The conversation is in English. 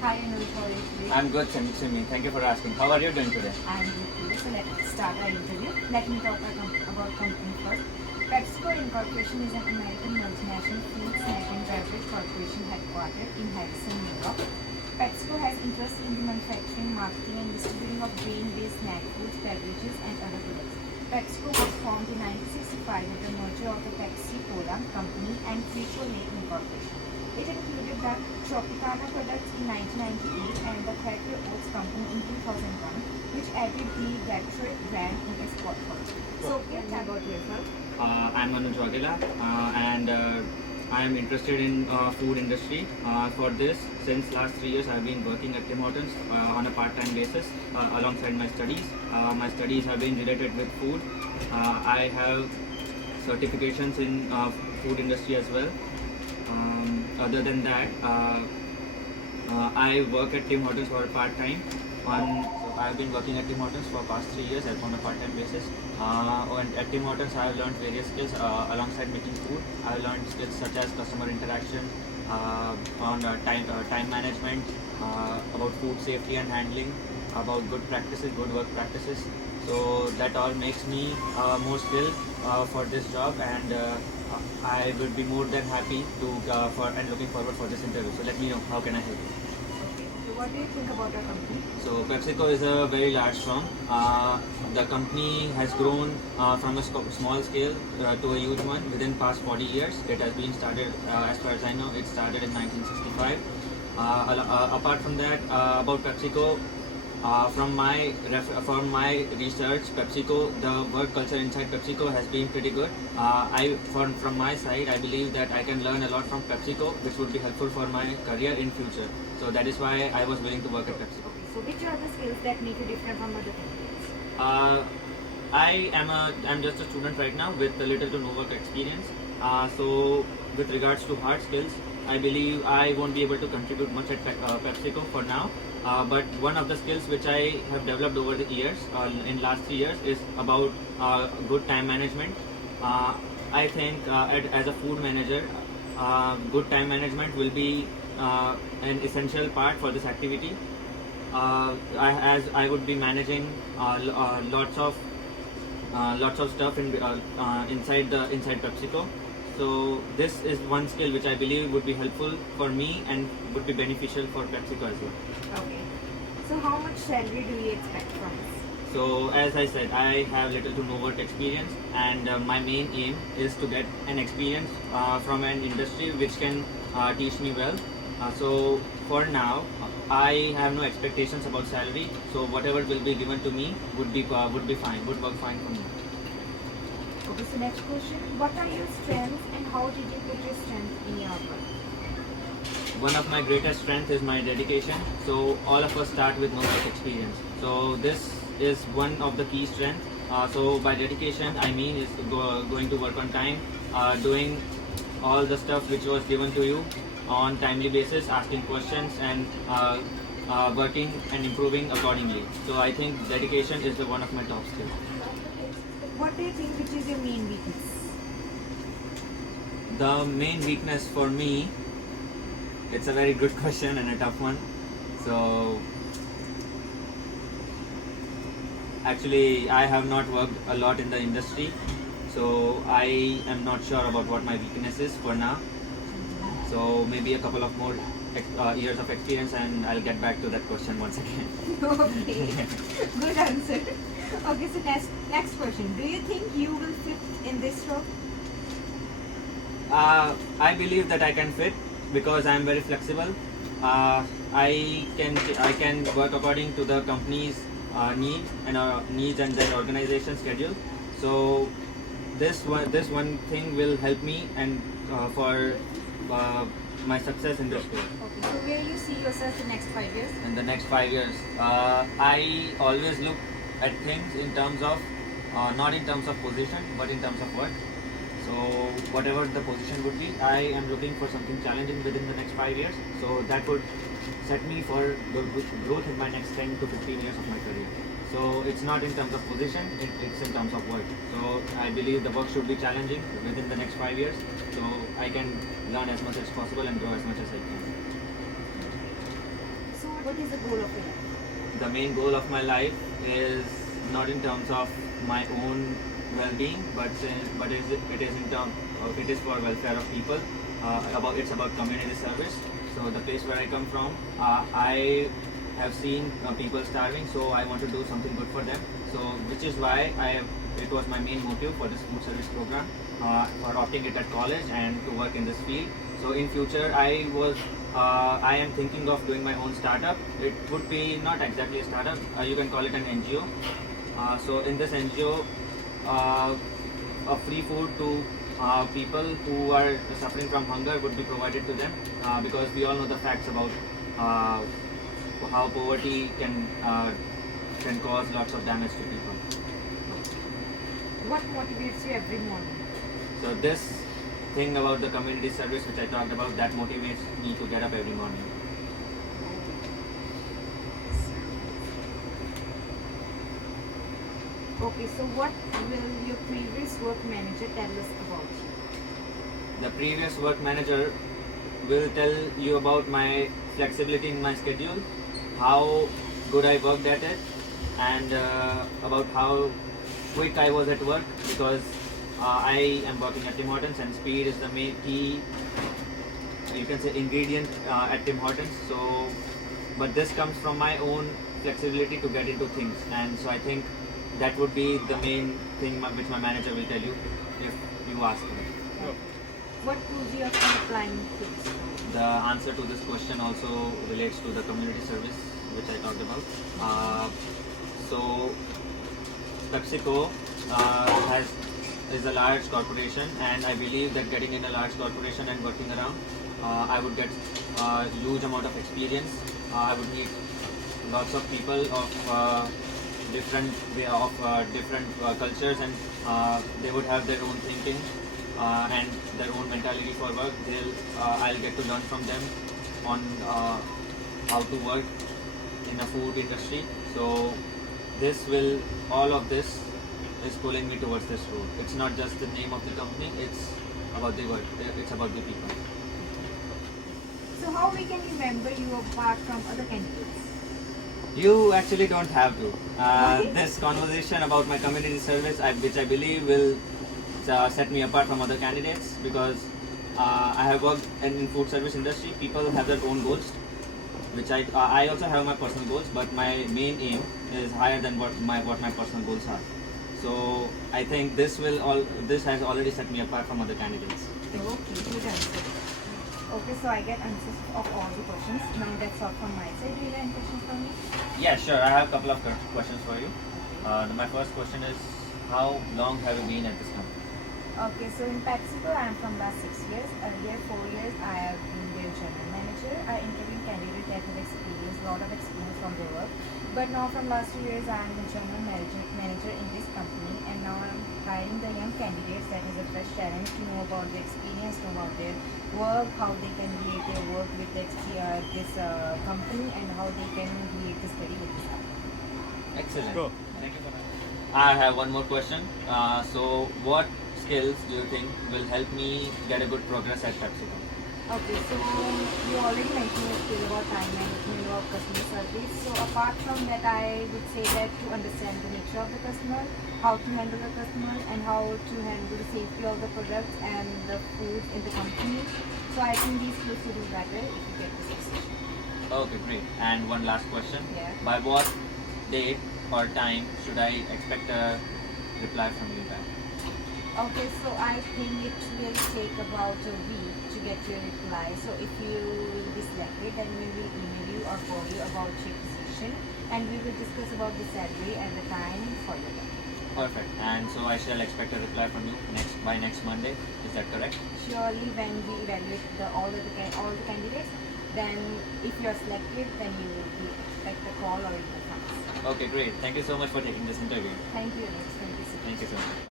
Hi, Anuj. How are you today? I'm good, Simi. Thank you for asking. How are you doing today? I'm good too. So let's start our interview. Let me talk about company first. PepsiCo Incorporation is an American multinational food, snack and beverage corporation headquartered in Harrison, New York. PepsiCo has interest in the manufacturing, marketing and distributing of grain-based snack foods, beverages and other products. PepsiCo was formed in 1965 with the merger of the Pepsi-Cola Company and Frito-Lay Incorporation. It included the Tropicana products in 1998 and the Quaker Oats Company in 2001, which added the Detroit brand in its portfolio. So, tell me about yourself. I'm Anuj Wagela, and I am interested in food industry. For this, since last 3 years, I've been working at Tim Hortons on a part-time basis alongside my studies. My studies have been related with food. I have certifications in food industry as well. Other than that, I work at Tim Hortons for part-time. So I've been working at Tim Hortons for past 3 years on a part-time basis. And at Tim Hortons, I've learned various skills alongside making food. I've learned skills such as customer interaction, on time management, about food safety and handling, about good practices, good work practices. So that all makes me more skilled for this job, and I would be more than happy to for and looking forward for this interview. So let me know how can I help you. Okay. So, what do you think about our company? So PepsiCo is a very large firm. The company has grown from a small scale to a huge one within past 40 years. It has been started, as far as I know, it started in 1965. Apart from that, about PepsiCo, from my research, PepsiCo, the work culture inside PepsiCo has been pretty good. From my side, I believe that I can learn a lot from PepsiCo, which would be helpful for my career in future. So that is why I was willing to work at PepsiCo. Okay. So, which are the skills that make you different from other companies? Uh, I'm just a student right now with a little to no work experience. So with regards to hard skills, I believe I won't be able to contribute much at PepsiCo for now. But one of the skills which I have developed over the years, in last 3 years, is about good time management. I think as a food manager, good time management will be an essential part for this activity. As I would be managing lots of stuff inside PepsiCo. So this is one skill which I believe would be helpful for me and would be beneficial for PepsiCo as well. Okay. So, how much salary do you expect from us? So as I said, I have little to no work experience, and my main aim is to get an experience from an industry which can teach me well. So for now, I have no expectations about salary. So whatever will be given to me would be fine, would work fine for me. Okay. So, next question. What are your strengths and how did you put your strengths in your work? One of my greatest strengths is my dedication. So all of us start with no work experience. So this is one of the key strengths. So by dedication, I mean is going to work on time, doing all the stuff which was given to you on timely basis, asking questions and working and improving accordingly. So I think dedication is one of my top skills. What do you think which is your main weakness? The main weakness for me, it's a very good question and a tough one. So actually, I have not worked a lot in the industry, so I am not sure about what my weakness is for now. So maybe a couple of more years of experience, and I'll get back to that question once again. Okay, good answer. Okay, so next question. Do you think you will fit in this role? I believe that I can fit because I am very flexible. I can work according to the company's needs and their organization schedule. So this one thing will help me and for my success in this field. Okay, so where you see yourself in next 5 years? In the next 5 years, I always look at things in terms of not in terms of position, but in terms of work. So whatever the position would be, I am looking for something challenging within the next 5 years. So that would set me for growth in my next 10 to 15 years of my career. So it's not in terms of position, it's in terms of work. So I believe the work should be challenging within the next 5 years, so I can learn as much as possible and grow as much as I can. What is the goal of your life? The main goal of my life is not in terms of my own well-being, but it is in term it is for welfare of people. It's about community service. So the place where I come from, I have seen people starving, so I want to do something good for them. So which is why it was my main motive for this food service program, for opting it at college and to work in this field. So in future, I am thinking of doing my own startup. It would be not exactly a startup. You can call it an NGO. So in this NGO, a free food to people who are suffering from hunger would be provided to them, because we all know the facts about how poverty can cause lots of damage to people. What motivates you every morning? So this thing about the community service which I talked about, that motivates me to get up every morning. Okay, so what will your previous work manager tell us about you? The previous work manager will tell you about my flexibility in my schedule, how good I worked at it, and about how quick I was at work, because I am working at Tim Hortons and speed is the main key, you can say, ingredient at Tim Hortons. So, but this comes from my own flexibility to get into things, and so I think that would be the main thing which my manager will tell you if you ask him. What pulls you up from applying to this role? The answer to this question also relates to the community service which I talked about. So PepsiCo is a large corporation, and I believe that getting in a large corporation and working around, I would get a huge amount of experience. I would meet lots of people of different cultures, and they would have their own thinking and their own mentality for work. I'll get to learn from them on how to work in a food industry. So all of this is pulling me towards this role. It's not just the name of the company, it's about the work, it's about the people. So how we can remember you apart from other candidates? You actually don't have to. Why? This conversation about my community service, which I believe will set me apart from other candidates, because I have worked in food service industry. People have their own goals, which I also have my personal goals, but my main aim is higher than what my personal goals are. So I think this has already set me apart from other candidates. Okay, good answer. Okay, so I get answers of all the questions. Now that's all from my side. Do you have any questions for me? Yeah, sure. I have a couple of questions for you. My first question is, how long have you been at this company? Okay, so in PepsiCo, I am from last 6 years. Earlier 4 years, I have been their general manager. I interviewed candidates that have experience, lot of experience from their work. But now from last 2 years, I am the general manager in this company, and now I am hiring the young candidates that is a fresh challenge to know about their experience, know about their work, how they can relate their work with this company, and how they can relate the study with this company. Excellent. Go. Thank you for that. I have one more question. So what skills do you think will help me get a good progress at PepsiCo? Okay, so you already mentioned your skill about time management or customer service. So apart from that, I would say that to understand the nature of the customer, how to handle the customer, and how to handle the safety of the products and the food in the company. So I think these skills will do better if you get this position. Okay, great. And one last question. Yeah. By what date or time should I expect a reply from you back? Okay, so I think it will take about a week to get your reply. So if you will be selected, then we will email you or call you about your position, and we will discuss about the salary and the time for your work. Perfect. And so I shall expect a reply from you by next Monday. Is that correct? Surely, when we evaluate all the candidates, then if you are selected, then you will expect a call or email from us. Okay, great. Thank you so much for taking this interview. Thank you, Alex. Thank you so much. Thank you so much.